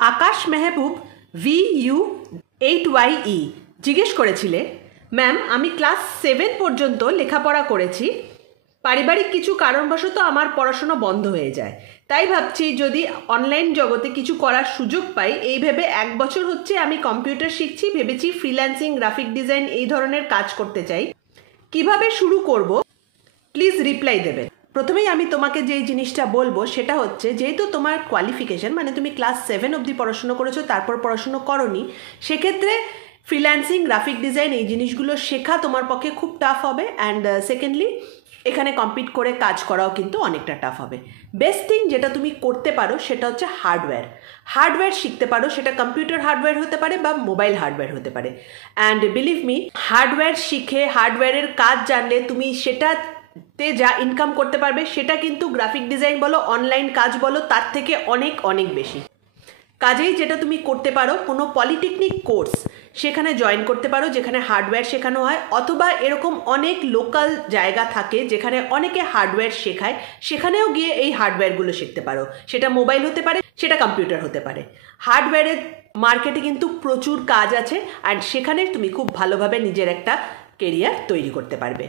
আকাশ Mehboob VU8YE জিজ্ঞেস করেছিলে, ma'am আমি ক্লাস 7 পর্যন্ত লেখাপড়া করেছি, পারিবারিক কিছু কারণবশত আমার পড়াশোনা বন্ধ হয়ে যায়, তাই ভাবছি যদি অনলাইন জগতে কিছু করার সুযোগ পাই। এই ভেবে 1 বছর হচ্ছে আমি কম্পিউটার শিখছি, ভেবেছি ফ্রিল্যান্সিং, গ্রাফিক ডিজাইন এই ধরনের কাজ করতে চাই, কিভাবে শুরু করব প্লিজ রিপ্লাই দেবেন। প্রথমেই আমি তোমাকে যে জিনিসটা বলবো সেটা হচ্ছে, যেহেতু তোমার কোয়ালিফিকেশন মানে তুমি ক্লাস 7 অবধি পড়াশুনো করেছো, তারপর পড়াশুনো করোনি, সেক্ষেত্রে ফ্রিল্যান্সিং, গ্রাফিক ডিজাইন এই জিনিসগুলো শেখা তোমার পক্ষে খুব টাফ হবে। অ্যান্ড সেকেন্ডলি এখানে কম্পিট করে কাজ করাও কিন্তু অনেকটা টাফ হবে। বেস্ট থিং যেটা তুমি করতে পারো সেটা হচ্ছে হার্ডওয়্যার শিখতে পারো, সেটা কম্পিউটার হার্ডওয়্যার হতে পারে বা মোবাইল হার্ডওয়্যার হতে পারে। অ্যান্ড বিলিভ মি, হার্ডওয়্যার শিখে হার্ডওয়্যারের কাজ জানলে তুমি সেটাতে যা ইনকাম করতে পারবে সেটা কিন্তু গ্রাফিক ডিজাইন বলো, অনলাইন কাজ বলো, তার থেকে অনেক অনেক বেশি। কাজেই যেটা তুমি করতে পারো, কোনো পলিটেকনিক কোর্স সেখানে জয়েন করতে পারো যেখানে হার্ডওয়্যার শেখানো হয়, অথবা এরকম অনেক লোকাল জায়গা থাকে যেখানে অনেকে হার্ডওয়্যার শেখায়, সেখানেও গিয়ে এই হার্ডওয়্যারগুলো শিখতে পারো। সেটা মোবাইল হতে পারে, সেটা কম্পিউটার হতে পারে। হার্ডওয়্যারের মার্কেটে কিন্তু প্রচুর কাজ আছে, অ্যান্ড সেখানে তুমি খুব ভালোভাবে নিজের একটা কেরিয়ার তৈরি করতে পারবে।